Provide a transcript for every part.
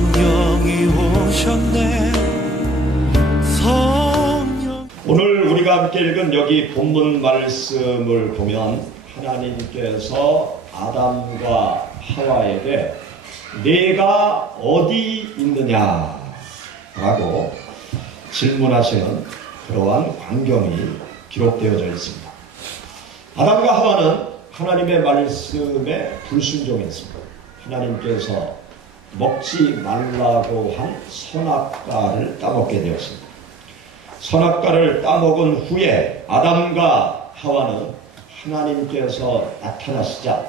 성령이 오셨네. 오늘 우리가 함께 읽은 여기 본문 말씀을 보면 하나님께서 아담과 하와에게 내가 어디 있느냐라고 질문하시는 그러한 광경이 기록되어져 있습니다. 아담과 하와는 하나님의 말씀에 불순종했습니다. 하나님께서 먹지 말라고 한 선악과를 따먹게 되었습니다. 선악과를 따먹은 후에 아담과 하와는 하나님께서 나타나시자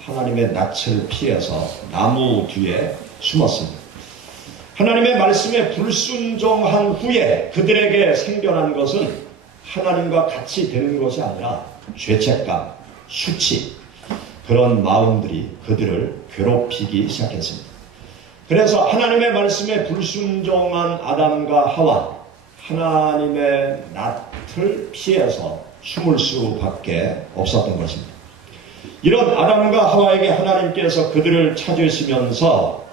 하나님의 낯을 피해서 나무 뒤에 숨었습니다. 하나님의 말씀에 불순종한 후에 그들에게 생겨난 것은 하나님과 같이 되는 것이 아니라 죄책감, 수치, 그런 마음들이 그들을 괴롭히기 시작했습니다. 그래서 하나님의 말씀에 불순종한 아담과 하와, 하나님의 낯을 피해서 숨을 수밖에 없었던 것입니다. 이런 아담과 하와에게 하나님께서 그들을 찾으시면서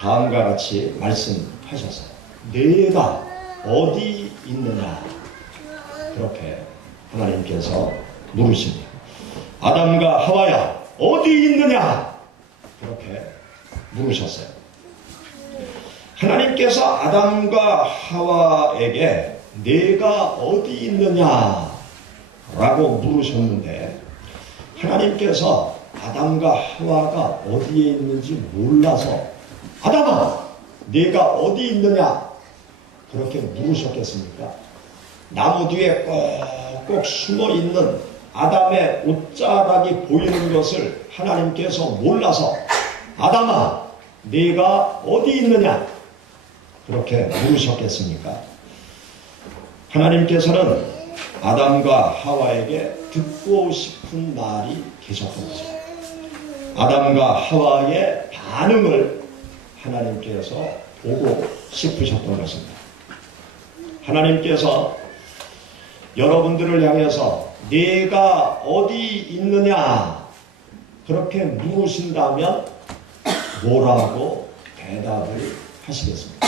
다음과 같이 말씀하셨어요. 내가 어디 있느냐? 그렇게 하나님께서 물으십니다. 아담과 하와야, 어디 있느냐? 그렇게 물으셨어요. 하나님께서 아담과 하와에게 내가 어디 있느냐? 라고 물으셨는데 하나님께서 아담과 하와가 어디에 있는지 몰라서 아담아, 네가 어디 있느냐? 그렇게 물으셨겠습니까? 나무 뒤에 꼭꼭 숨어있는 아담의 옷자락이 보이는 것을 하나님께서 몰라서 아담아, 네가 어디 있느냐? 그렇게 물으셨겠습니까? 하나님께서는 아담과 하와에게 듣고 싶은 말이 계셨던 거죠. 아담과 하와의 반응을 하나님께서 보고 싶으셨던 것입니다. 하나님께서 여러분들을 향해서 네가 어디 있느냐? 그렇게 물으신다면 뭐라고 대답을 하시겠습니까?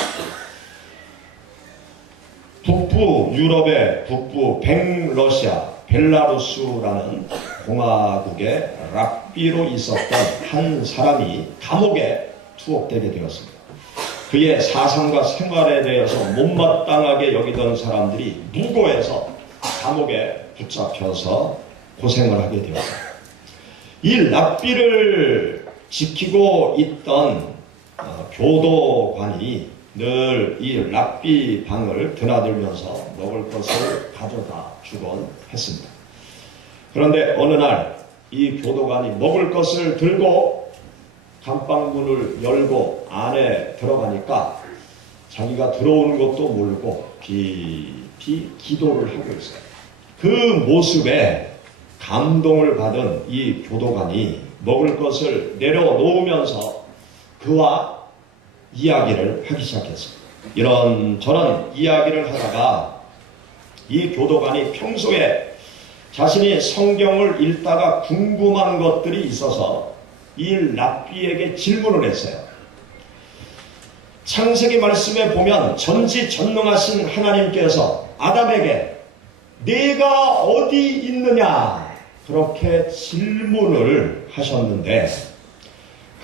북부 유럽의 북부 백러시아 벨라루스라는 공화국의 랍비로 있었던 한 사람이 감옥에 투옥되게 되었습니다. 그의 사상과 생활에 대해서 못마땅하게 여기던 사람들이 무고해서 감옥에 붙잡혀서 고생을 하게 되었습니다. 이 랍비를 지키고 있던 교도관이 늘 이 랍비 방을 드나들면서 먹을 것을 가져다 주곤 했습니다. 그런데 어느 날 이 교도관이 먹을 것을 들고 감방문을 열고 안에 들어가니까 자기가 들어오는 것도 모르고 깊이 기도를 하고 있어요. 그 모습에 감동을 받은 이 교도관이 먹을 것을 내려놓으면서 그와 이야기를 하기 시작했습니다. 이런저런 이야기를 하다가 이 교도관이 평소에 자신이 성경을 읽다가 궁금한 것들이 있어서 이 랍비에게 질문을 했어요. 창세기 말씀에 보면 전지전능하신 하나님께서 아담에게 네가 어디 있느냐? 그렇게 질문을 하셨는데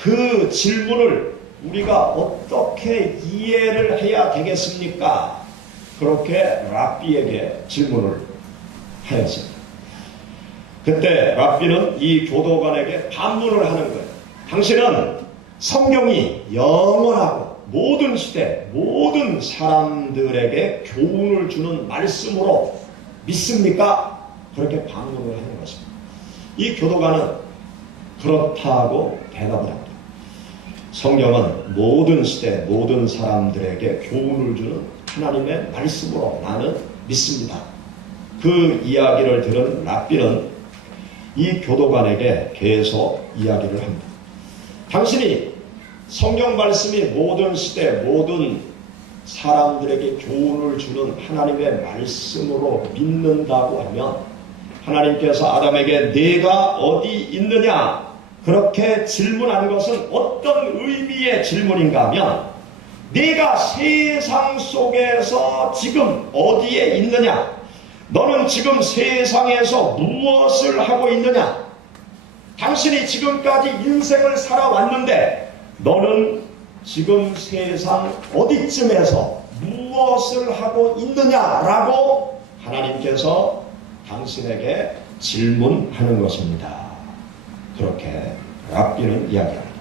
그 질문을 우리가 어떻게 이해를 해야 되겠습니까? 그렇게 랍비에게 질문을 하였습니다. 그때 랍비는 이 교도관에게 반문을 하는 거예요. 당신은 성경이 영원하고 모든 시대, 모든 사람들에게 교훈을 주는 말씀으로 믿습니까? 그렇게 반문을 하는 것입니다. 이 교도관은 그렇다고 대답을 합니다. 성경은 모든 시대, 모든 사람들에게 교훈을 주는 하나님의 말씀으로 나는 믿습니다. 그 이야기를 들은 랍비는 이 교도관에게 계속 이야기를 합니다. 당신이 성경 말씀이 모든 시대, 모든 사람들에게 교훈을 주는 하나님의 말씀으로 믿는다고 하면 하나님께서 아담에게 네가 어디 있느냐? 그렇게 질문한 것은 어떤 의미의 질문인가 하면 네가 세상 속에서 지금 어디에 있느냐? 너는 지금 세상에서 무엇을 하고 있느냐? 당신이 지금까지 인생을 살아왔는데 너는 지금 세상 어디쯤에서 무엇을 하고 있느냐라고 하나님께서 당신에게 질문하는 것입니다. 그렇게 랍비는 이야기합니다.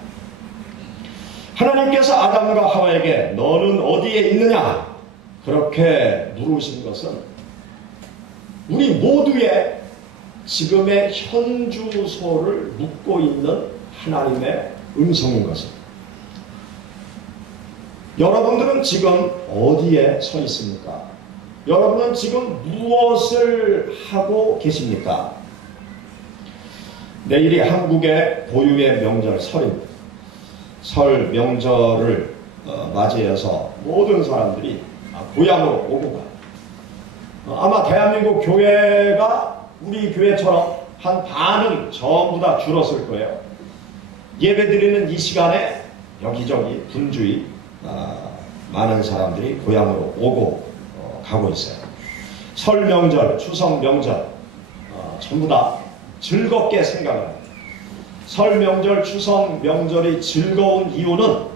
하나님께서 아담과 하와에게 너는 어디에 있느냐? 그렇게 물으신 것은 우리 모두의 지금의 현주소를 묻고 있는 하나님의 음성인 것입니다. 여러분들은 지금 어디에 서 있습니까? 여러분은 지금 무엇을 하고 계십니까? 내일이 한국의 고유의 명절 설입니다. 설 명절을 맞이해서 모든 사람들이 고향으로 오고 가요. 아마 대한민국 교회가 우리 교회처럼 한 반은 전부 다 줄었을 거예요. 예배드리는 이 시간에 여기저기 분주히 많은 사람들이 고향으로 오고 가고 있어요. 설 명절, 추석 명절 전부 다 즐겁게 생각을 합니다. 설 명절, 추석 명절이 즐거운 이유는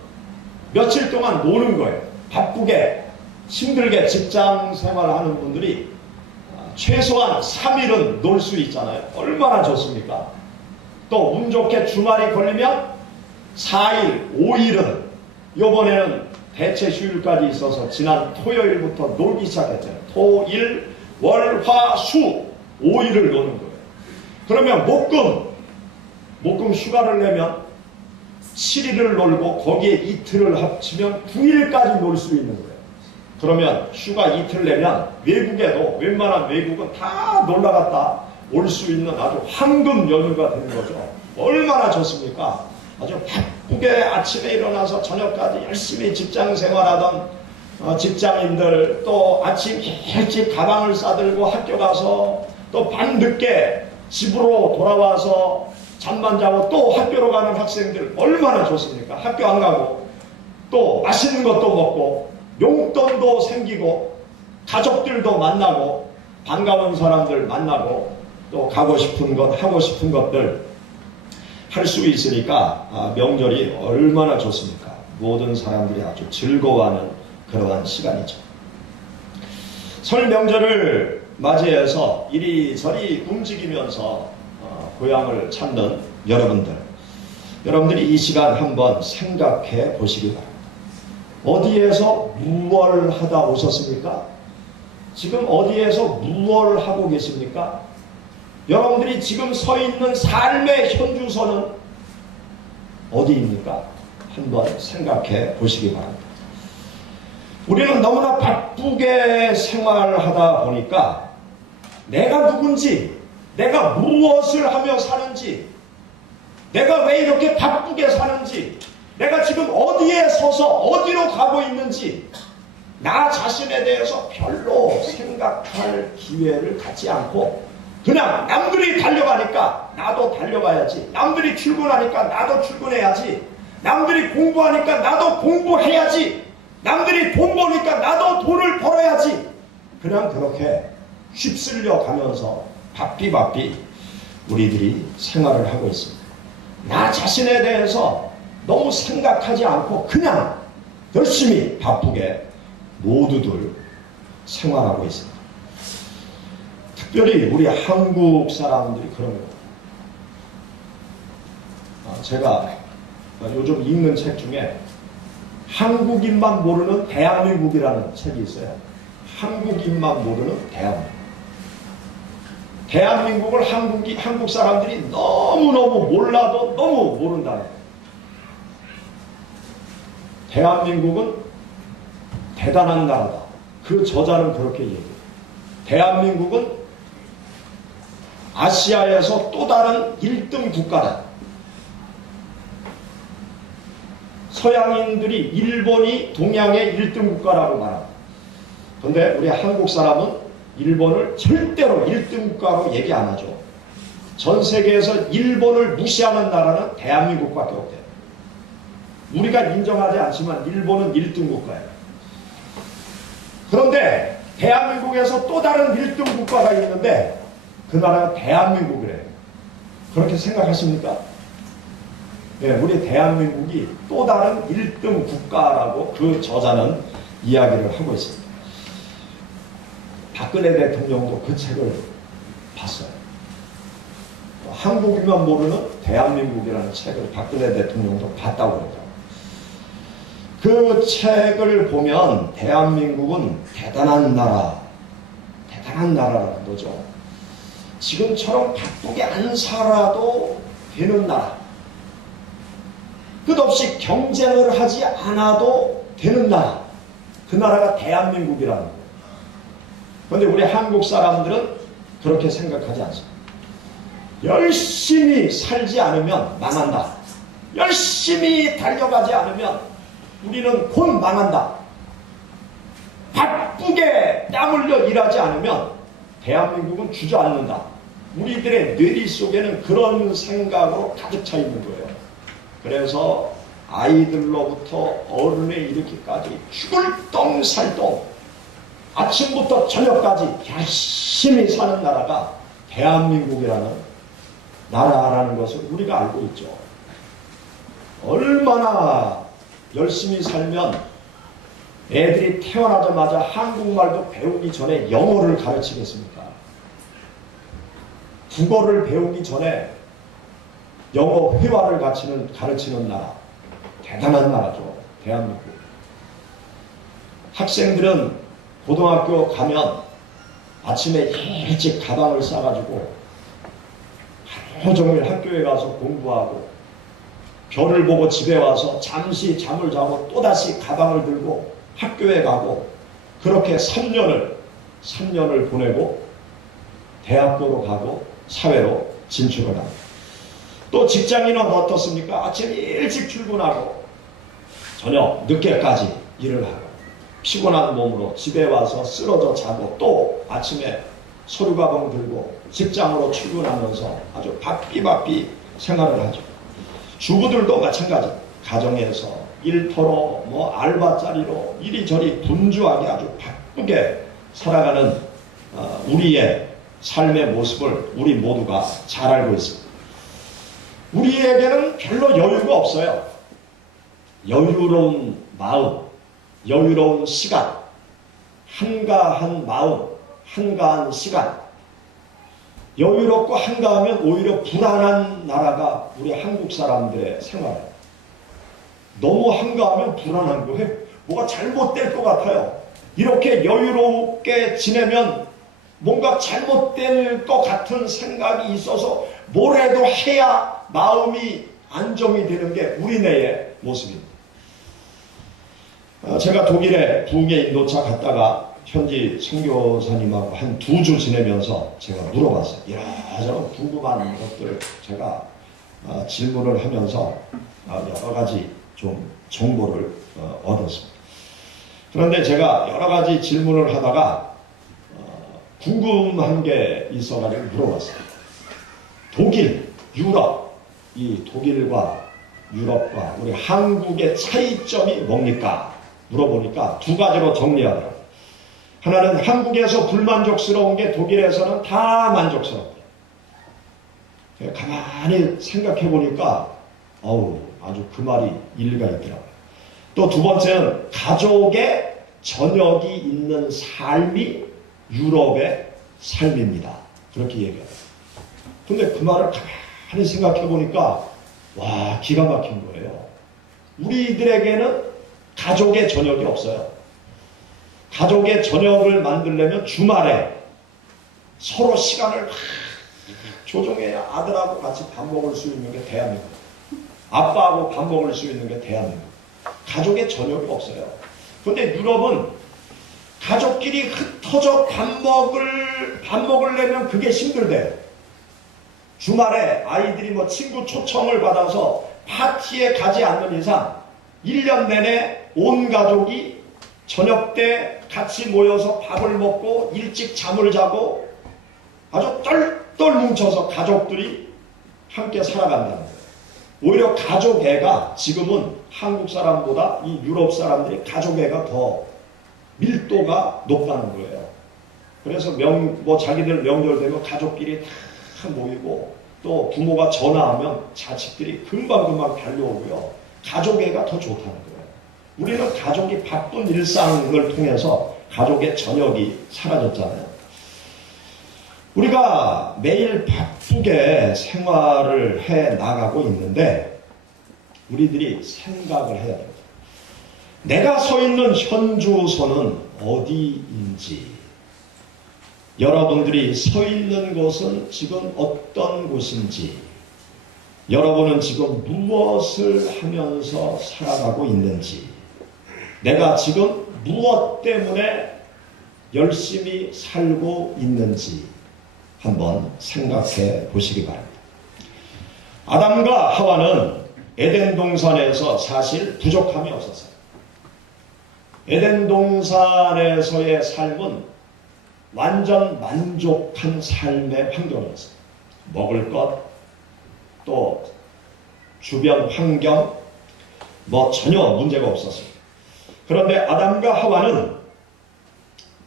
며칠 동안 노는 거예요. 바쁘게 힘들게 직장 생활하는 분들이 최소한 3일은 놀 수 있잖아요. 얼마나 좋습니까? 또 운 좋게 주말이 걸리면 4일, 5일은 이번에는 대체 휴일까지 있어서 지난 토요일부터 놀기 시작했잖아요. 토, 일, 월, 화, 수 5일을 노는 거예요. 그러면 목금 휴가를 내면 7일을 놀고 거기에 이틀을 합치면 9일까지 놀 수 있는 거예요. 그러면 휴가 이틀 내면 외국에도 웬만한 외국은 다 놀러갔다 올 수 있는 아주 황금 연휴가 되는 거죠. 얼마나 좋습니까? 아주 바쁘게 아침에 일어나서 저녁까지 열심히 직장 생활하던 직장인들, 또 아침 일찍 가방을 싸들고 학교 가서 또 밤늦게 집으로 돌아와서 잠만 자고 또 학교로 가는 학생들 얼마나 좋습니까? 학교 안 가고 또 맛있는 것도 먹고 용돈도 생기고 가족들도 만나고 반가운 사람들 만나고 또 가고 싶은 것, 하고 싶은 것들 할 수 있으니까 명절이 얼마나 좋습니까? 모든 사람들이 아주 즐거워하는 그러한 시간이죠. 설 명절을 맞이해서 이리저리 움직이면서 고향을 찾는 여러분들이 이 시간 한번 생각해 보시기 바랍니다. 어디에서 무엇을 하다 오셨습니까? 지금 어디에서 무엇을 하고 계십니까? 여러분들이 지금 서 있는 삶의 현주소는 어디입니까? 한번 생각해 보시기 바랍니다. 우리는 너무나 바쁘게 생활하다 보니까 내가 누군지, 내가 무엇을 하며 사는지, 내가 왜 이렇게 바쁘게 사는지, 내가 지금 어디에 서서 어디로 가고 있는지 나 자신에 대해서 별로 생각할 기회를 갖지 않고 그냥 남들이 달려가니까 나도 달려가야지, 남들이 출근하니까 나도 출근해야지, 남들이 공부하니까 나도 공부해야지, 남들이 돈 버니까 나도 돈을 벌어야지, 그냥 그렇게 휩쓸려 가면서 바삐 우리들이 생활을 하고 있습니다. 나 자신에 대해서 너무 생각하지 않고 그냥 열심히 바쁘게 모두들 생활하고 있습니다. 특별히 우리 한국 사람들이 그런 거예요. 제가 요즘 읽는 책 중에 한국인만 모르는 대한민국이라는 책이 있어요. 한국인만 모르는 대한민국. 대한민국을 한국 사람들이 너무너무 몰라도 너무 모른다는 거예요. 대한민국은 대단한 나라다. 그 저자는 그렇게 얘기해요. 대한민국은 아시아에서 또 다른 1등 국가다. 서양인들이 일본이 동양의 1등 국가라고 말합니다. 그런데 우리 한국 사람은 일본을 절대로 1등 국가로 얘기 안 하죠. 전 세계에서 일본을 무시하는 나라는 대한민국밖에 없대요. 우리가 인정하지 않지만 일본은 1등 국가예요. 그런데 대한민국에서 또 다른 1등 국가가 있는데 그 나라가 대한민국이래요. 그렇게 생각하십니까? 네, 우리 대한민국이 또 다른 1등 국가라고 그 저자는 이야기를 하고 있습니다. 박근혜 대통령도 그 책을 봤어요. 한국이면 모르는 대한민국이라는 책을 박근혜 대통령도 봤다고 그러죠. 그 책을 보면 대한민국은 대단한 나라라는 거죠. 지금처럼 바쁘게 안 살아도 되는 나라. 끝없이 경쟁을 하지 않아도 되는 나라. 그 나라가 대한민국이라는 거예요. 그런데 우리 한국 사람들은 그렇게 생각하지 않습니다. 열심히 살지 않으면 망한다. 열심히 달려가지 않으면 우리는 곧 망한다. 바쁘게 땀 흘려 일하지 않으면 대한민국은 주저앉는다. 우리들의 뇌리 속에는 그런 생각으로 가득 차 있는 거예요. 그래서 아이들로부터 어른에 이르기까지 죽을 똥살똥 아침부터 저녁까지 열심히 사는 나라가 대한민국이라는 나라라는 것을 우리가 알고 있죠. 얼마나 열심히 살면 애들이 태어나자마자 한국말도 배우기 전에 영어를 가르치겠습니까? 국어를 배우기 전에 영어 회화를 가르치는 나라. 대단한 나라죠. 대한민국. 학생들은 고등학교 가면 아침에 일찍 가방을 싸가지고 하루 종일 학교에 가서 공부하고 별을 보고 집에 와서 잠시 잠을 자고 또다시 가방을 들고 학교에 가고 그렇게 3년을 보내고 대학교로 가고 사회로 진출을 합니다. 또 직장인은 어떻습니까? 아침에 일찍 출근하고 저녁 늦게까지 일을 하고 피곤한 몸으로 집에 와서 쓰러져 자고 또 아침에 서류 가방 들고 직장으로 출근하면서 아주 바삐 생활을 하죠. 주부들도 마찬가지. 가정에서 일터로 뭐 알바자리로 이리저리 분주하게 아주 바쁘게 살아가는 우리의 삶의 모습을 우리 모두가 잘 알고 있습니다. 우리에게는 별로 여유가 없어요. 여유로운 마음, 여유로운 시간, 한가한 마음, 한가한 시간. 여유롭고 한가하면 오히려 불안한 나라가 우리 한국 사람들의 생활이에요. 너무 한가하면 불안한 거예요. 뭐가 잘못될 것 같아요. 이렇게 여유롭게 지내면 뭔가 잘못될 것 같은 생각이 있어서 뭐라도 해야 마음이 안정이 되는 게 우리네의 모습입니다. 제가 독일에 부흥회 인도차 갔다가 현지 선교사님하고 한 2주 지내면서 제가 물어봤어요. 이런저런 궁금한 것들을 제가 질문을 하면서 여러 가지 좀 정보를 얻었습니다. 그런데 제가 여러 가지 질문을 하다가 궁금한 게 있어가지고 물어봤어요. 독일, 유럽, 이 독일과 유럽과 우리 한국의 차이점이 뭡니까? 물어보니까 2가지로 정리하더라고요. 하나는 한국에서 불만족스러운 게 독일에서는 다 만족스럽다. 가만히 생각해 보니까 아주 그 말이 일리가 있더라고요. 또 2번째는 가족의 저녁이 있는 삶이 유럽의 삶입니다. 그렇게 얘기해요. 근데 그 말을 가만히 생각해 보니까 와, 기가 막힌 거예요. 우리들에게는 가족의 저녁이 없어요. 가족의 저녁을 만들려면 주말에 서로 시간을 조정해야 아들하고 같이 밥 먹을 수 있는 게 대한민국. 아빠하고 밥 먹을 수 있는 게 대한민국. 가족의 저녁이 없어요. 근데 유럽은 가족끼리 흩어져 밥 먹으려면 그게 힘들대요. 주말에 아이들이 뭐 친구 초청을 받아서 파티에 가지 않는 이상 1년 내내 온 가족이 저녁 때 같이 모여서 밥을 먹고 일찍 잠을 자고 아주 똘똘 뭉쳐서 가족들이 함께 살아간다는 거예요. 오히려 가족애가 지금은 한국 사람보다 이 유럽 사람들이 가족애가 더 밀도가 높다는 거예요. 그래서 자기들 명절 되면 가족끼리 다 모이고 또 부모가 전화하면 자식들이 금방금방 달려오고요. 가족애가 더 좋다는 거예요. 우리는 가족이 바쁜 일상을 통해서 가족의 저녁이 사라졌잖아요. 우리가 매일 바쁘게 생활을 해 나가고 있는데 우리들이 생각을 해야 됩니다. 내가 서 있는 현주소는 어디인지, 여러분들이 서 있는 곳은 지금 어떤 곳인지, 여러분은 지금 무엇을 하면서 살아가고 있는지, 내가 지금 무엇 때문에 열심히 살고 있는지 한번 생각해 보시기 바랍니다. 아담과 하와는 에덴 동산에서 사실 부족함이 없었어요. 에덴 동산에서의 삶은 완전 만족한 삶의 환경이었어요. 먹을 것, 또 주변 환경, 전혀 문제가 없었어요. 그런데 아담과 하와는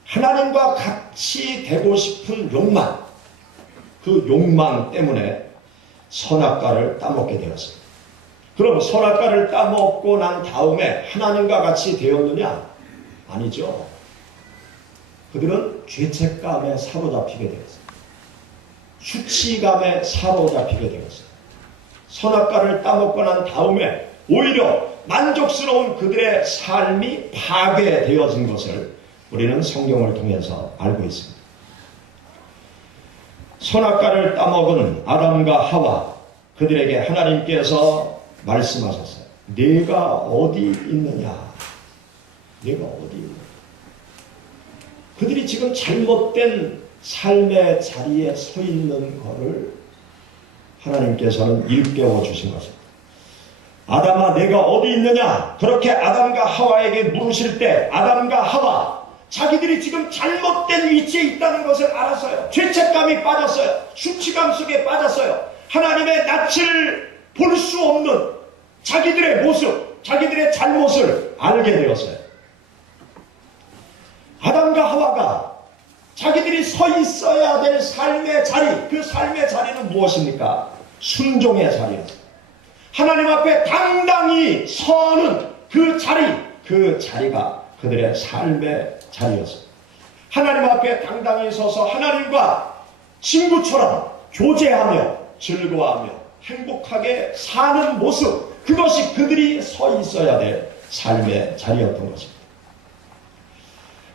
하나님과 같이 되고 싶은 욕망, 그 욕망 때문에 선악과를 따먹게 되었어요. 그럼 선악과를 따먹고 난 다음에 하나님과 같이 되었느냐? 아니죠. 그들은 죄책감에 사로잡히게 되었어요. 수치감에 사로잡히게 되었어요. 선악과를 따먹고 난 다음에 오히려 만족스러운 그들의 삶이 파괴되어진 것을 우리는 성경을 통해서 알고 있습니다. 선악과를 따먹은 아담과 하와, 그들에게 하나님께서 말씀하셨어요. 네가 어디 있느냐? 네가 어디 있느냐? 그들이 지금 잘못된 삶의 자리에 서 있는 것을 하나님께서는 일깨워 주신 것입니다. 아담아, 내가 어디 있느냐? 그렇게 아담과 하와에게 물으실 때 아담과 하와, 자기들이 지금 잘못된 위치에 있다는 것을 알았어요. 죄책감이 빠졌어요. 수치감 속에 빠졌어요. 하나님의 낯을 볼 수 없는 자기들의 모습, 자기들의 잘못을 알게 되었어요. 아담과 하와가 자기들이 서 있어야 될 삶의 자리, 그 삶의 자리는 무엇입니까? 순종의 자리였어요. 하나님 앞에 당당히 서는 그 자리, 그 자리가 그들의 삶의 자리였어요. 하나님 앞에 당당히 서서 하나님과 친구처럼 교제하며 즐거워하며 행복하게 사는 모습, 그것이 그들이 서 있어야 될 삶의 자리였던 것입니다.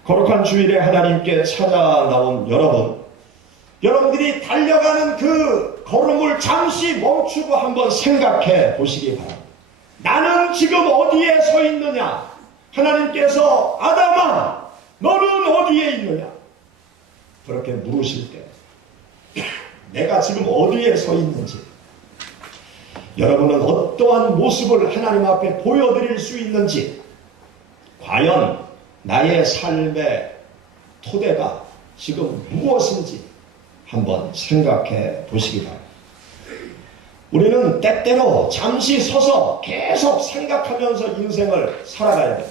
거룩한 주일에 하나님께 찾아 나온 여러분들이 달려가는 그 걸음을 잠시 멈추고 한번 생각해 보시기 바랍니다. 나는 지금 어디에 서 있느냐? 하나님께서 아담아, 너는 어디에 있느냐? 그렇게 물으실 때 내가 지금 어디에 서 있는지, 여러분은 어떠한 모습을 하나님 앞에 보여드릴 수 있는지, 과연 나의 삶의 토대가 지금 무엇인지 한번 생각해 보시기 바랍니다. 우리는 때때로 잠시 서서 계속 생각하면서 인생을 살아가야 돼요.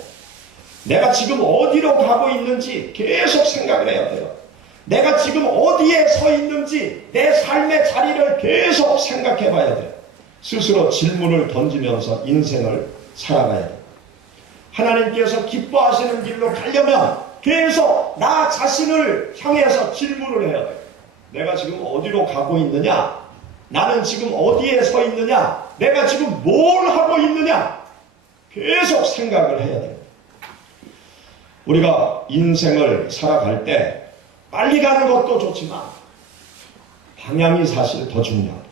내가 지금 어디로 가고 있는지 계속 생각을 해야 돼요. 내가 지금 어디에 서 있는지 내 삶의 자리를 계속 생각해 봐야 돼요. 스스로 질문을 던지면서 인생을 살아가야 돼요. 하나님께서 기뻐하시는 길로 가려면 계속 나 자신을 향해서 질문을 해야 돼요. 내가 지금 어디로 가고 있느냐? 나는 지금 어디에 서 있느냐? 내가 지금 뭘 하고 있느냐? 계속 생각을 해야 돼요. 우리가 인생을 살아갈 때 빨리 가는 것도 좋지만 방향이 사실 더 중요합니다.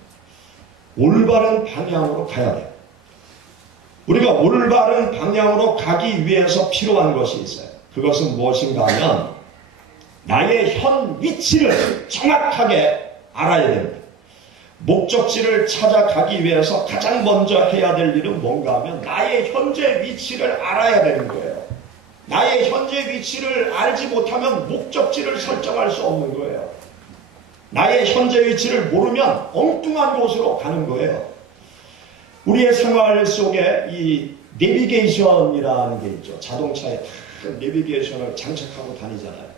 올바른 방향으로 가야 돼요. 우리가 올바른 방향으로 가기 위해서 필요한 것이 있어요. 그것은 무엇인가 하면 나의 현 위치를 정확하게 알아야 됩니다. 목적지를 찾아가기 위해서 가장 먼저 해야 될 일은 뭔가 하면 나의 현재 위치를 알아야 되는 거예요. 나의 현재 위치를 알지 못하면 목적지를 설정할 수 없는 거예요. 나의 현재 위치를 모르면 엉뚱한 곳으로 가는 거예요. 우리의 생활 속에 이 내비게이션이라는 게 있죠. 자동차에 다 내비게이션을 장착하고 다니잖아요.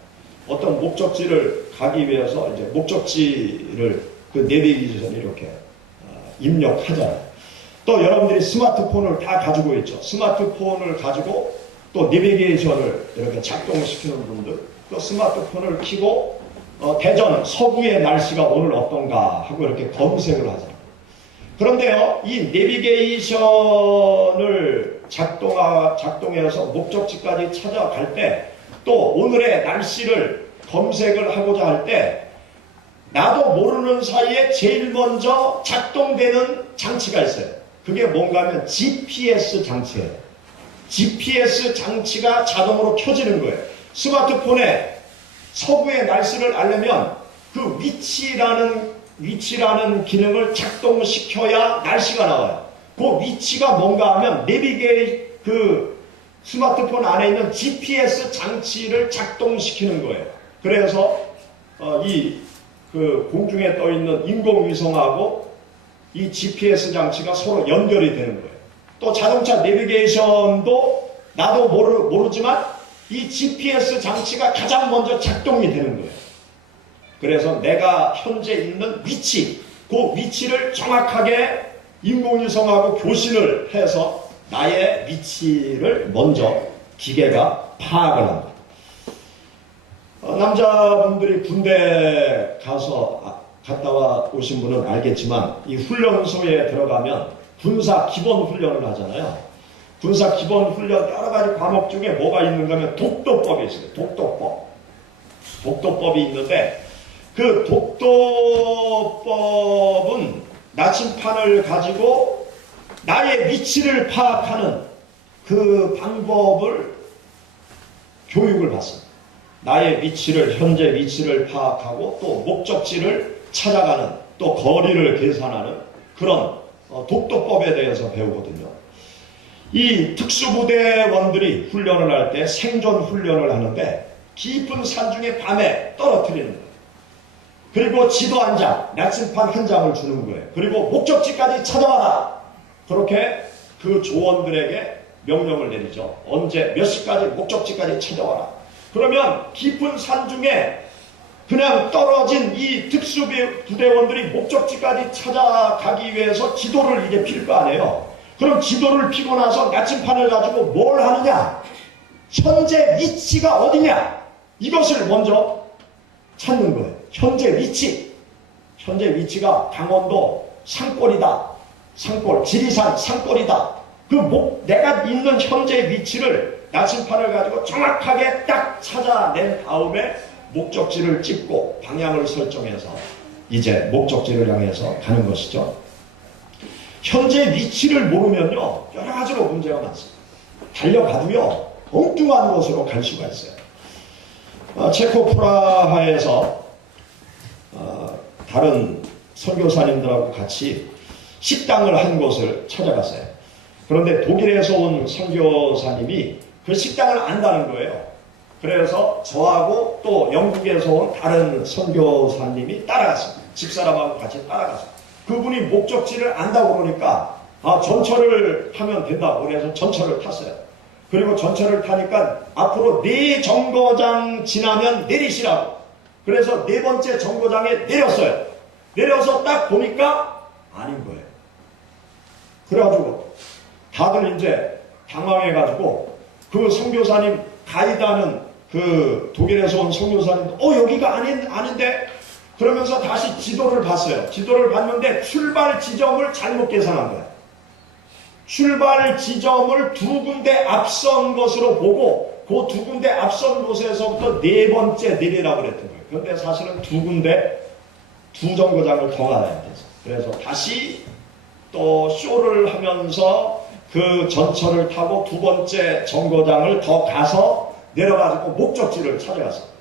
어떤 목적지를 가기 위해서 이제 목적지를 그 내비게이션에 이렇게 입력하잖아요. 또 여러분들이 스마트폰을 다 가지고 있죠. 스마트폰을 가지고 또 내비게이션을 이렇게 작동시키는 분들, 또 스마트폰을 켜고 대전 서구의 날씨가 오늘 어떤가 하고 이렇게 검색을 하잖아요. 그런데요, 이 내비게이션을 작동해서 목적지까지 찾아갈 때, 또 오늘의 날씨를 검색을 하고자 할 때, 나도 모르는 사이에 제일 먼저 작동되는 장치가 있어요. 그게 뭔가 하면 GPS 장치예요. GPS 장치가 자동으로 켜지는 거예요. 스마트폰에 서구의 날씨를 알려면 그 위치라는 기능을 작동시켜야 날씨가 나와요. 그 위치가 뭔가 하면 그 스마트폰 안에 있는 GPS 장치를 작동시키는 거예요. 그래서 그 공중에 떠 있는 인공위성하고 이 GPS 장치가 서로 연결이 되는 거예요. 또 자동차 내비게이션도 나도 모르지만 이 GPS 장치가 가장 먼저 작동이 되는 거예요. 그래서 내가 현재 있는 위치, 그 위치를 정확하게 인공위성하고 교신을 해서 나의 위치를 먼저 기계가 파악을 합니다. 남자분들이 군대 갔다 오신 분은 알겠지만 이 훈련소에 들어가면 군사 기본 훈련을 하잖아요. 군사 기본 훈련 여러 가지 과목 중에 뭐가 있는가 하면 독도법이 있어요. 독도법이 있는데 그 독도법은 나침판을 가지고 나의 위치를 파악하는 그 방법을 교육을 받습니다. 나의 위치를, 현재 위치를 파악하고 또 목적지를 찾아가는, 또 거리를 계산하는 그런 독도법에 대해서 배우거든요. 이 특수부대원들이 훈련을 할 때 생존 훈련을 하는데 깊은 산 중에 밤에 떨어뜨리는 거예요. 그리고 지도 한 장, 나침판 한 장을 주는 거예요. 그리고 목적지까지 찾아와라. 그렇게 그 조원들에게 명령을 내리죠. 언제 몇 시까지 목적지까지 찾아와라. 그러면 깊은 산 중에 그냥 떨어진 이 특수부대원들이 목적지까지 찾아가기 위해서 지도를 이제 필 거 아니에요. 그럼 지도를 피고 나서 나침판을 가지고 뭘 하느냐? 현재 위치가 어디냐? 이것을 먼저 찾는 거예요. 현재 위치. 현재 위치가 강원도 산골이다. 지리산 산골이다. 내가 있는 현재 위치를 나침판을 가지고 정확하게 딱 찾아낸 다음에 목적지를 찍고 방향을 설정해서 이제 목적지를 향해서 가는 것이죠. 현재 위치를 모르면요, 여러 가지로 문제가 많습니다. 달려가도요, 엉뚱한 곳으로 갈 수가 있어요. 체코 프라하에서 다른 선교사님들하고 같이 식당을 한 곳을 찾아갔어요. 그런데 독일에서 온 선교사님이 그 식당을 안다는 거예요. 그래서 저하고 또 영국에서 온 다른 선교사님이 따라갔습니다. 집사람하고 같이 따라갔어요. 그분이 목적지를 안다고 그러니까 전철을 타면 된다고 그래서 전철을 탔어요. 그리고 전철을 타니까 앞으로 4정거장 지나면 내리시라고. 그래서 4번째 정거장에 내렸어요. 내려서 딱 보니까 아닌 거예요. 그래가지고 다들 이제 당황해가지고 그 선교사님 가이드하는 그 독일에서 온 선교사님 여기가 아닌데 그러면서 다시 지도를 봤어요. 지도를 봤는데 출발 지점을 잘못 계산한 거예요. 출발 지점을 2군데 앞선 것으로 보고 그 2군데 앞선 곳에서부터 4번째 내리라고 그랬던 거예요. 그런데 사실은 2군데 2정거장을 더 가야 돼서 그래서 다시 또 쇼를 하면서 그 전철을 타고 2번째 정거장을 더 가서 내려가지고 목적지를 찾아갔어요.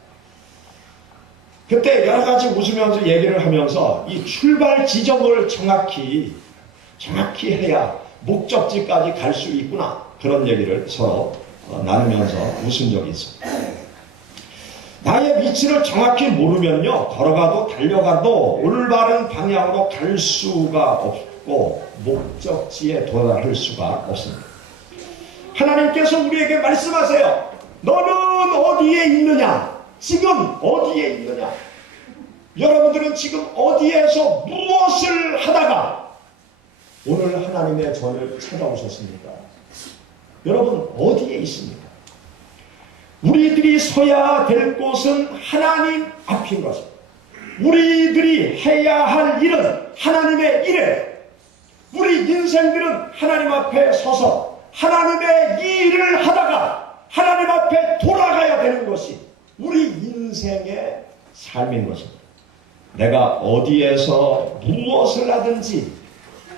그때 여러 가지 웃으면서 얘기를 하면서 이 출발 지점을 정확히 해야 목적지까지 갈 수 있구나. 그런 얘기를 서로 나누면서 웃은 적이 있습니다. 나의 위치를 정확히 모르면요, 걸어가도 달려가도 올바른 방향으로 갈 수가 없고 목적지에 도달할 수가 없습니다. 하나님께서 우리에게 말씀하세요. 너는 어디에 있느냐? 지금 어디에 있느냐? 여러분들은 지금 어디에서 무엇을 하다가 오늘 하나님의 전을 찾아오셨습니까? 여러분 어디에 있습니까? 우리들이 서야 될 곳은 하나님 앞인 것입니다. 우리들이 해야 할 일은 하나님의 일에 우리 인생들은 하나님 앞에 서서 하나님의 일을 하다가 하나님 앞에 돌아가야 되는 것이 우리 인생의 삶인 것입니다. 내가 어디에서 무엇을 하든지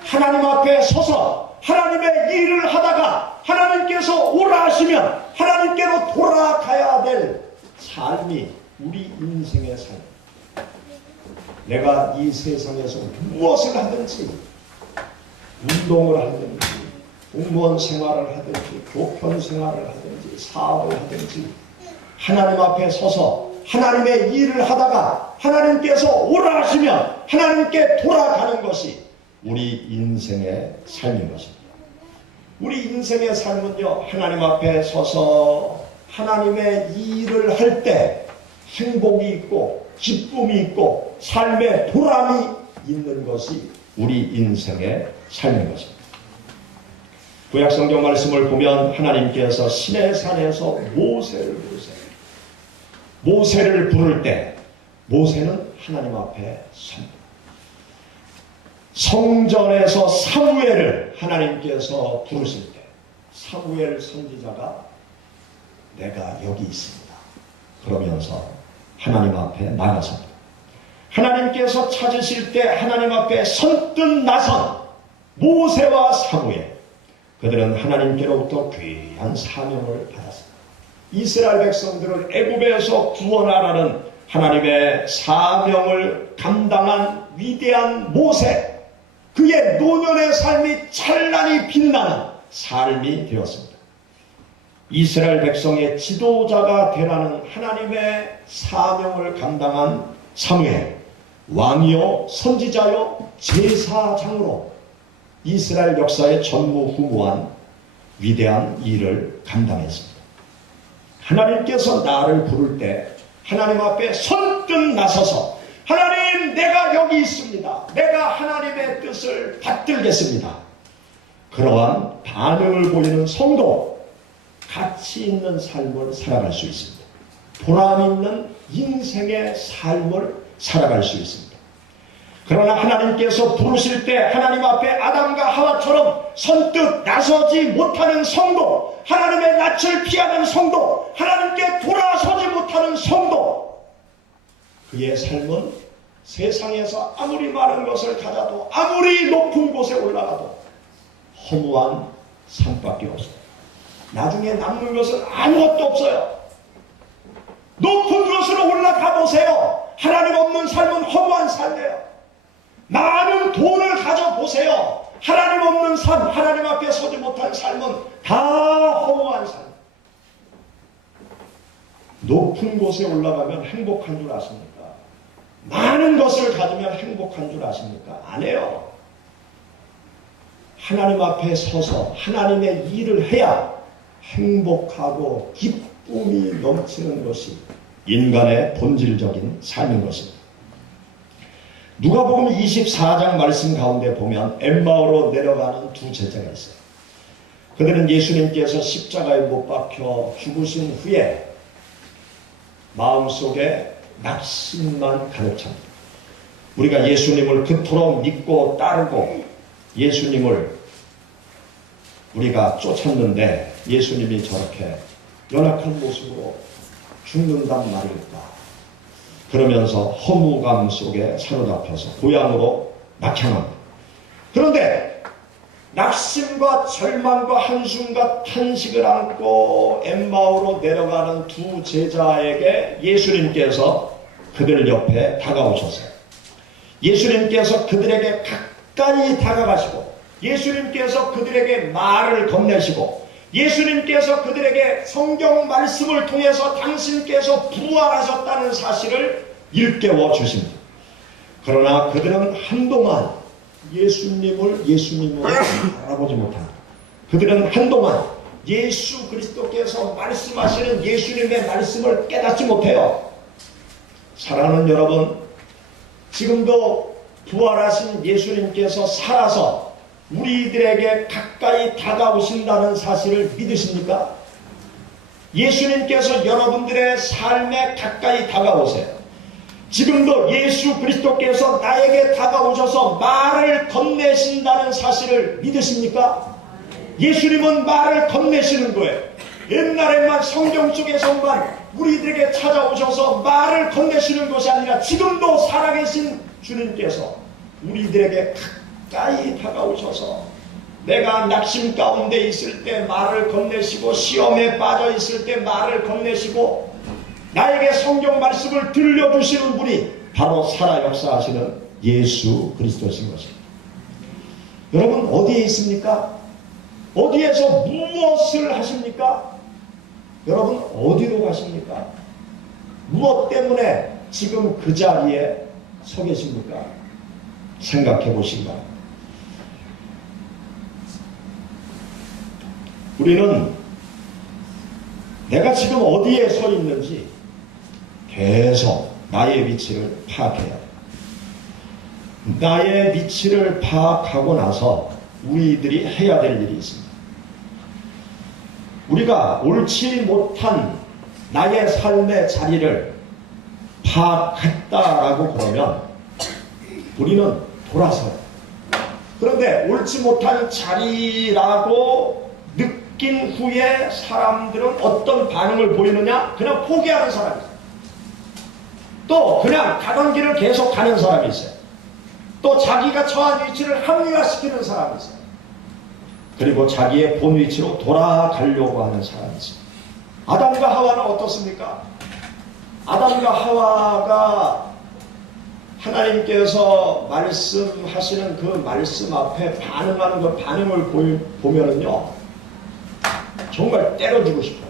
하나님 앞에 서서 하나님의 일을 하다가 하나님께서 오라 하시면 하나님께로 돌아가야 될 삶이 우리 인생의 삶입니다. 내가 이 세상에서 무엇을 하든지 운동을 하든지 공무원 생활을 하든지 교편 생활을 하든지 사업을 하든지 하나님 앞에 서서 하나님의 일을 하다가 하나님께서 오라 하시면 하나님께 돌아가는 것이 우리 인생의 삶인 것입니다. 우리 인생의 삶은요, 하나님 앞에 서서 하나님의 일을 할 때 행복이 있고 기쁨이 있고 삶의 보람이 있는 것이 우리 인생의 삶인 것입니다. 구약성경 말씀을 보면 하나님께서 시내산에서 모세를 부르세요. 모세를 부를 때 모세는 하나님 앞에 섭니다. 성전에서 사무엘을 하나님께서 부르실 때 사무엘 선지자가 내가 여기 있습니다. 그러면서 하나님 앞에 나가섭니다. 하나님께서 찾으실 때 하나님 앞에 선뜻 나선 모세와 사무엘, 그들은 하나님께로부터 귀한 사명을 받았습니다. 이스라엘 백성들을 애굽에서 구원하라는 하나님의 사명을 감당한 위대한 모세, 그의 노년의 삶이 찬란히 빛나는 삶이 되었습니다. 이스라엘 백성의 지도자가 되라는 하나님의 사명을 감당한 사무엘, 왕이요 선지자요 제사장으로 이스라엘 역사의 전무후무한 위대한 일을 감당했습니다. 하나님께서 나를 부를 때 하나님 앞에 선뜻 나서서 하나님, 내가 여기 있습니다. 내가 하나님의 뜻을 받들겠습니다. 그러한 반응을 보이는 성도, 가치 있는 삶을 살아갈 수 있습니다. 보람 있는 인생의 삶을 살아갈 수 있습니다. 그러나 하나님께서 부르실 때 하나님 앞에 아담과 하와처럼 선뜻 나서지 못하는 성도, 하나님의 낯을 피하는 성도, 하나님께 돌아서지 못하는 성도, 그의 삶은 세상에서 아무리 많은 것을 가져도 아무리 높은 곳에 올라가도 허무한 삶밖에 없어요. 나중에 남는 것은 아무것도 없어요. 높은 곳으로 올라가 보세요. 하나님 없는 삶은 허무한 삶이에요. 많은 돈을 가져보세요. 하나님 없는 삶, 하나님 앞에 서지 못한 삶은 다 허무한 삶. 높은 곳에 올라가면 행복한 줄 아십니까? 많은 것을 가지면 행복한 줄 아십니까? 아니에요. 하나님 앞에 서서 하나님의 일을 해야 행복하고 기쁨이 넘치는 것이 인간의 본질적인 삶인 것입니다. 누가복음 24장 말씀 가운데 보면 엠마오로 내려가는 두 제자가 있어요. 그들은 예수님께서 십자가에 못 박혀 죽으신 후에 마음속에 낙심만 가득 찹니다. 우리가 예수님을 그토록 믿고 따르고 예수님을 우리가 쫓았는데 예수님이 저렇게 연약한 모습으로 죽는단 말일까? 그러면서 허무감 속에 사로잡혀서 고향으로 낙향합니다. 그런데 낙심과 절망과 한숨과 탄식을 안고 엠마오로 내려가는 두 제자에게 예수님께서 그들 옆에 다가오셨어요. 예수님께서 그들에게 가까이 다가가시고 예수님께서 그들에게 말을 건네시고 예수님께서 그들에게 성경 말씀을 통해서 당신께서 부활하셨다는 사실을 일깨워 주십니다. 그러나 그들은 한동안 예수님을 알아보지 못합니다. 그들은 한동안 예수 그리스도께서 말씀하시는 예수님의 말씀을 깨닫지 못해요. 사랑하는 여러분, 지금도 부활하신 예수님께서 살아서 우리들에게 가까이 다가오신다는 사실을 믿으십니까? 예수님께서 여러분들의 삶에 가까이 다가오세요. 지금도 예수 그리스도께서 나에게 다가오셔서 말을 건네신다는 사실을 믿으십니까? 예수님은 말을 건네시는 거예요. 옛날에만 성경 속에서만 우리들에게 찾아오셔서 말을 건네시는 것이 아니라 지금도 살아계신 주님께서 우리들에게 가까이 다가오셔서 내가 낙심 가운데 있을 때 말을 건네시고 시험에 빠져 있을 때 말을 건네시고 나에게 성경 말씀을 들려주시는 분이 바로 살아 역사하시는 예수 그리스도신 것입니다. 여러분 어디에 있습니까? 어디에서 무엇을 하십니까? 여러분 어디로 가십니까? 무엇 때문에 지금 그 자리에 서 계십니까? 생각해 보시기 바랍니다. 우리는 내가 지금 어디에 서 있는지 계속 나의 위치를 파악해야 해요. 나의 위치를 파악하고 나서 우리들이 해야 될 일이 있습니다. 우리가 옳지 못한 나의 삶의 자리를 파악했다라고 그러면 우리는 돌아서요. 그런데 옳지 못한 자리라고 느낀 후에 사람들은 어떤 반응을 보이느냐? 그냥 포기하는 사람이 있어요. 또 그냥 가던 길을 계속 가는 사람이 있어요. 또 자기가 처한 위치를 합리화시키는 사람이 있어요. 그리고 자기의 본 위치로 돌아가려고 하는 사람이 있어요. 아담과 하와는 어떻습니까? 아담과 하와가 하나님께서 말씀하시는 그 말씀 앞에 반응하는 그 반응을 보면은요, 정말 때려주고 싶어요.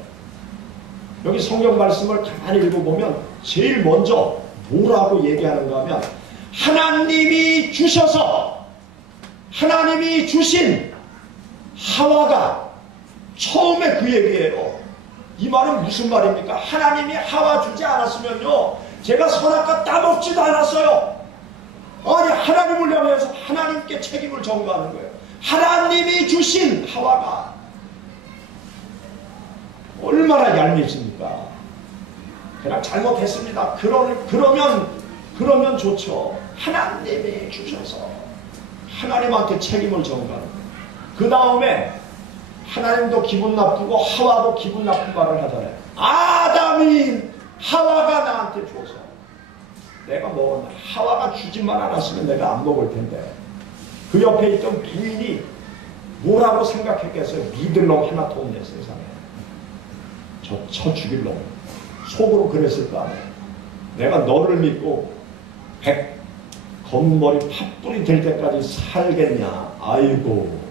여기 성경 말씀을 가만히 읽어보면 제일 먼저 뭐라고 얘기하는가 하면 하나님이 주셔서 하나님이 주신 하와가 처음에 그 얘기예요. 이 말은 무슨 말입니까? 하나님이 하와 주지 않았으면요 제가 선악과 따먹지도 않았어요. 아니 하나님을 향해서 하나님께 책임을 전가하는 거예요. 하나님이 주신 하와가 얼마나 얄밉습니까? 그냥 잘못했습니다. 그러면 좋죠. 하나님이 주셔서 하나님한테 책임을 전가하는 거예요. 그 다음에 하나님도 기분 나쁘고 하와도 기분 나쁜 말을 하잖아요. 아담이 하와가 나한테 줘서 내가 먹었나? 하와가 주지만 않았으면 내가 안 먹을 텐데. 그 옆에 있던 부인이 뭐라고 생각했겠어요? 믿을 놈 하나 더 없네 세상에. 저 죽일 놈. 속으로 그랬을 거 아니에요. 내가 너를 믿고 검머리 팥불이 될 때까지 살겠냐? 아이고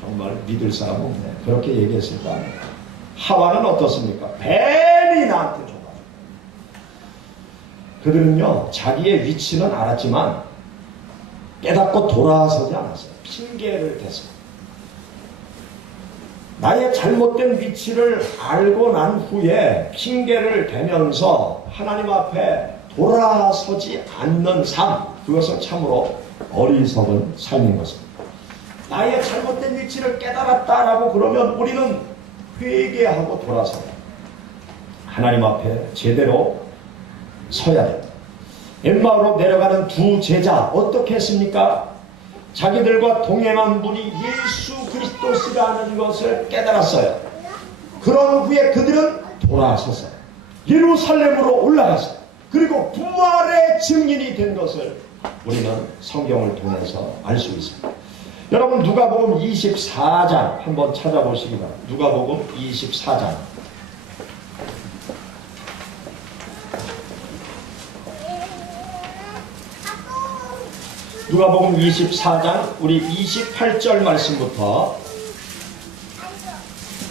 정말 믿을 사람 없네. 그렇게 얘기했을 거 아니에요. 하와는 어떻습니까? 뱀이 나한테 줘가지고. 그들은요 자기의 위치는 알았지만 깨닫고 돌아서지 않았어요. 핑계를 댔어요. 나의 잘못된 위치를 알고 난 후에 핑계를 대면서 하나님 앞에 돌아서지 않는 삶, 그것은 참으로 어리석은 삶인 것입니다. 나의 잘못된 위치를 깨달았다라고 그러면 우리는 회개하고 돌아서요. 하나님 앞에 제대로 서야 됩니다. 엠마오로 내려가는 두 제자 어떻게 했습니까? 자기들과 동행한 분이 예수 그리스도시라는 것을 깨달았어요. 그런 후에 그들은 돌아섰어요. 예루살렘으로 올라갔어요. 그리고 부활의 증인이 된 것을 우리는 성경을 통해서 알 수 있습니다. 여러분 누가복음 24장 한번 찾아보시기 바랍니다. 누가복음 24장. 누가복음 24장 우리 28절 말씀부터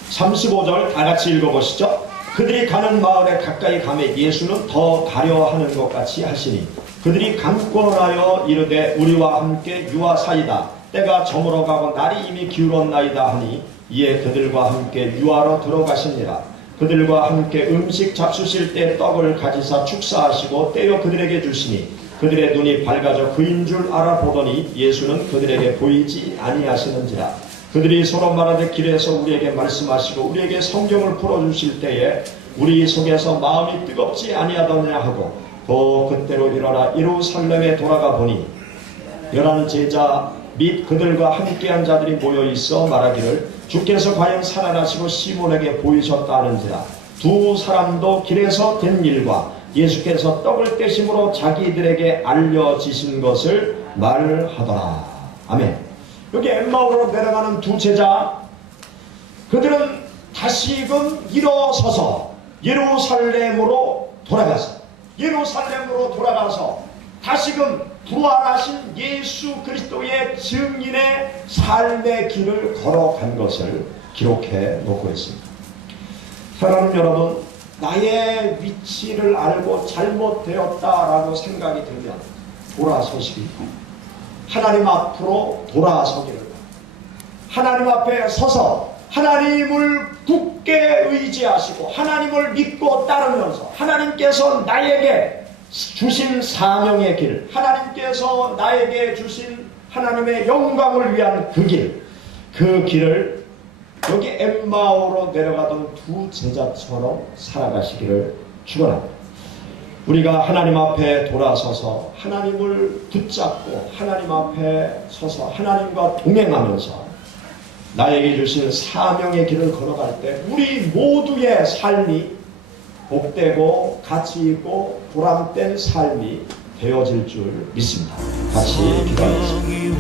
35절 다 같이 읽어보시죠. 그들이 가는 마을에 가까이 가매 예수는 더 가려 하는 것 같이 하시니 그들이 강권하여 이르되 우리와 함께 유하사이다. 때가 저물어 가고 날이 이미 기울었나이다 하니 이에 그들과 함께 유하러 들어가시니라. 그들과 함께 음식 잡수실 때 떡을 가지사 축사하시고 떼어 그들에게 주시니 그들의 눈이 밝아져 그인 줄 알아보더니 예수는 그들에게 보이지 아니하시는지라. 그들이 서로 말하되 길에서 우리에게 말씀하시고 우리에게 성경을 풀어주실 때에 우리 속에서 마음이 뜨겁지 아니하더냐 하고 또 그때로 일어나 예루살렘에 돌아가 보니 11 제자 및 그들과 함께한 자들이 모여 있어 말하기를 주께서 과연 살아나시고 시몬에게 보이셨다 하는지라. 두 사람도 길에서 된 일과 예수께서 떡을 떼심으로 자기들에게 알려지신 것을 말하더라. 아멘. 여기 엠마오로 내려가는 두 제자, 그들은 다시금 일어서서 예루살렘으로 돌아가서 다시금 부활하신 예수 그리스도의 증인의 삶의 길을 걸어간 것을 기록해 놓고 있습니다. 사랑하는 여러분, 나의 위치를 알고 잘못되었다라고 생각이 들면 돌아서시기 바랍니다. 하나님 앞으로 돌아서기를 바랍니다. 하나님 앞에 서서 하나님을 굳게 의지하시고 하나님을 믿고 따르면서 하나님께서 나에게 주신 사명의 길, 하나님께서 나에게 주신 하나님의 영광을 위한 그 길을 여기 엠마오로 내려가던 두 제자처럼 살아가시기를 축원합니다. 우리가 하나님 앞에 돌아서서 하나님을 붙잡고 하나님 앞에 서서 하나님과 동행하면서 나에게 주신 사명의 길을 걸어갈 때 우리 모두의 삶이 복되고 가치 있고 보람된 삶이 되어질 줄 믿습니다. 같이 기도하겠습니다.